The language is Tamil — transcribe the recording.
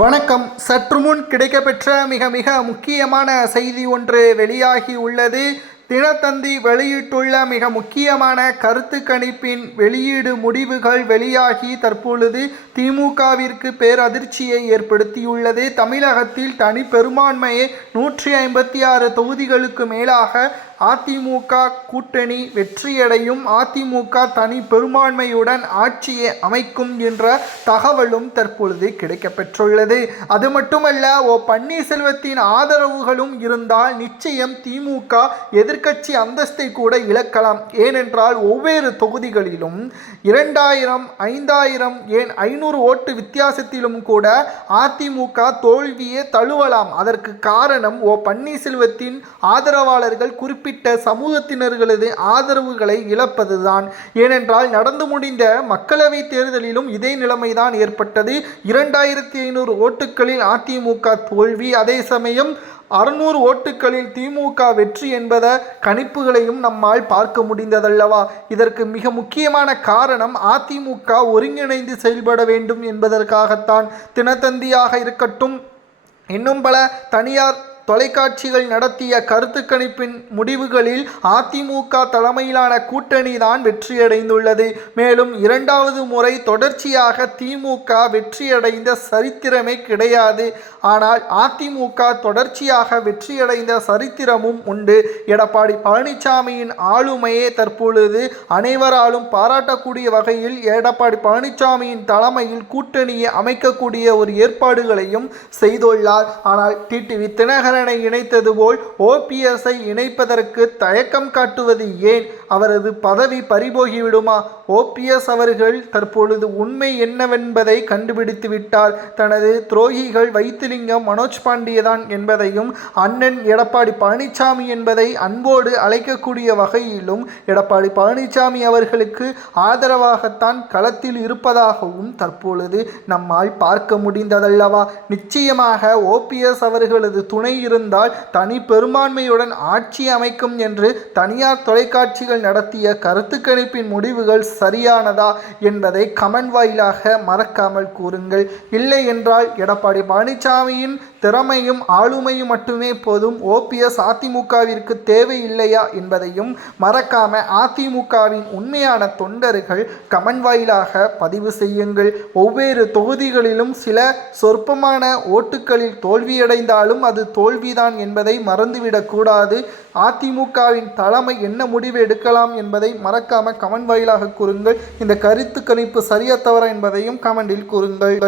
வணக்கம். சற்று முன் கிடைக்கப்பெற்ற மிக மிக முக்கியமான செய்தி ஒன்று வெளியாகி உள்ளது. தினத்தந்தி வெளியிட்டுள்ள மிக முக்கியமான கருத்து கணிப்பின் வெளியீடு முடிவுகள் வெளியாகி தற்பொழுது திமுகவிற்கு பேரதிர்ச்சியை ஏற்படுத்தியுள்ளது. தமிழகத்தில் தனி பெரும்பான்மையை 156 தொகுதிகளுக்கு மேலாக அதிமுக கூட்டணி வெற்றியடையும், அதிமுக தனி பெரும்பான்மையுடன் ஆட்சியை அமைக்கும் என்ற தகவலும் தற்பொழுது கிடைக்கப்பெற்றுள்ளது. அது மட்டுமல்ல, பன்னீர்செல்வத்தின் ஆதரவுகளும் இருந்தால் நிச்சயம் திமுக எதிர்க்கட்சி அந்தஸ்தை கூட இழக்கலாம். ஏனென்றால் ஒவ்வொரு தொகுதிகளிலும் 2000, 5000, ஏன் 500 ஓட்டு வித்தியாசத்திலும் கூட அதிமுக தோல்வியே தழுவலாம். அதற்கு காரணம் பன்னீர்செல்வத்தின் ஆதரவாளர்கள் குறிப்பிட்ட சமூகத்தினர்களது ஆதரவுகளை இழப்பதுதான். ஏனென்றால் நடந்து முடிந்த மக்களவை தேர்தலிலும் இதே நிலைமைதான் ஏற்பட்டது. 2500 ஓட்டுகளில் அதிமுக தோல்வி, அதே சமயம் 600 ஓட்டுகளில் திமுக வெற்றி என்பத கணிப்புகளையும் நம்மால் பார்க்க முடிந்ததல்லவா. இதற்கு மிக முக்கியமான காரணம் அதிமுக ஒருங்கிணைந்து செயல்பட வேண்டும் என்பதற்காகத்தான். தினத்தந்தியாக இருக்கட்டும், இன்னும் பல தனியார் தொலைக்காட்சிகள் நடத்திய கருத்து கணிப்பின் முடிவுகளில் அதிமுக தலைமையிலான கூட்டணி தான் வெற்றியடைந்துள்ளது. மேலும் 2வது முறை தொடர்ச்சியாக திமுக வெற்றியடைந்த சரித்திரமே கிடையாது. ஆனால் அதிமுக தொடர்ச்சியாக வெற்றியடைந்த சரித்திரமும் உண்டு. எடப்பாடி பழனிசாமியின் ஆளுமையே தற்பொழுது அனைவராலும் பாராட்டக்கூடிய வகையில் எடப்பாடி பழனிசாமியின் தலைமையில் கூட்டணியை அமைக்கக்கூடிய ஒரு ஏற்பாடுகளையும் செய்துள்ளார். ஆனால் டிடிவி தினகரன் இணைத்தது போல் ஓபிஎஸ்ஐ இணைப்பதற்கு தயக்கம் காட்டுவது ஏன்? அவரது பதவி பறிபோகிவிடுமா? ஓபிஎஸ் அவர்கள் தற்பொழுது உண்மை என்னவென்பதை கண்டுபிடித்து விட்டார். தனது துரோகிகள் வைத்திலிங்கம், மனோஜ் பாண்டியதான் என்பதையும், அண்ணன் எடப்பாடி பழனிசாமி என்பதை அன்போடு அழைக்கக்கூடிய வகையிலும் எடப்பாடி பழனிசாமி அவர்களுக்கு ஆதரவாகத்தான் களத்தில் இருப்பதாகவும் தற்பொழுது நம்மால் பார்க்க முடிந்ததல்லவா. நிச்சயமாக ஓபிஎஸ் அவர்களது துணை இருந்தால் தனி பெரும்பான்மையுடன் ஆட்சி அமைக்கும் என்று தனியார் தொலைக்காட்சிகள் நடத்திய கருத்து கணிப்பின் முடிவுகள் சரியானதா என்பதை கமெண்ட் வாயிலாக மறக்காமல் கூறுங்கள். இல்லை என்றால் எடப்பாடி பழனிசாமியின் திறமையும் ஆளுமையும் மட்டுமே போதும், ஓபிஎஸ் அதிமுகவிற்கு தேவையில்லையா என்பதையும் மறக்காம அதிமுகவின் உண்மையான தொண்டர்கள் கமெண்ட் வாயிலாக பதிவு செய்யுங்கள். ஒவ்வொரு தொகுதிகளிலும் சில சொற்பமான ஓட்டுகளில் தோல்வியடைந்தாலும் அது தோல்விதான் என்பதை மறந்துவிடக்கூடாது. அதிமுகவின் தலைமை என்ன முடிவு எடுக்கலாம் என்பதை மறக்காம கமெண்ட் வாயிலாக கூறுங்கள். இந்த கருத்து கணிப்பு சரியா தவறா என்பதையும் கமெண்டில் கூறுங்கள்.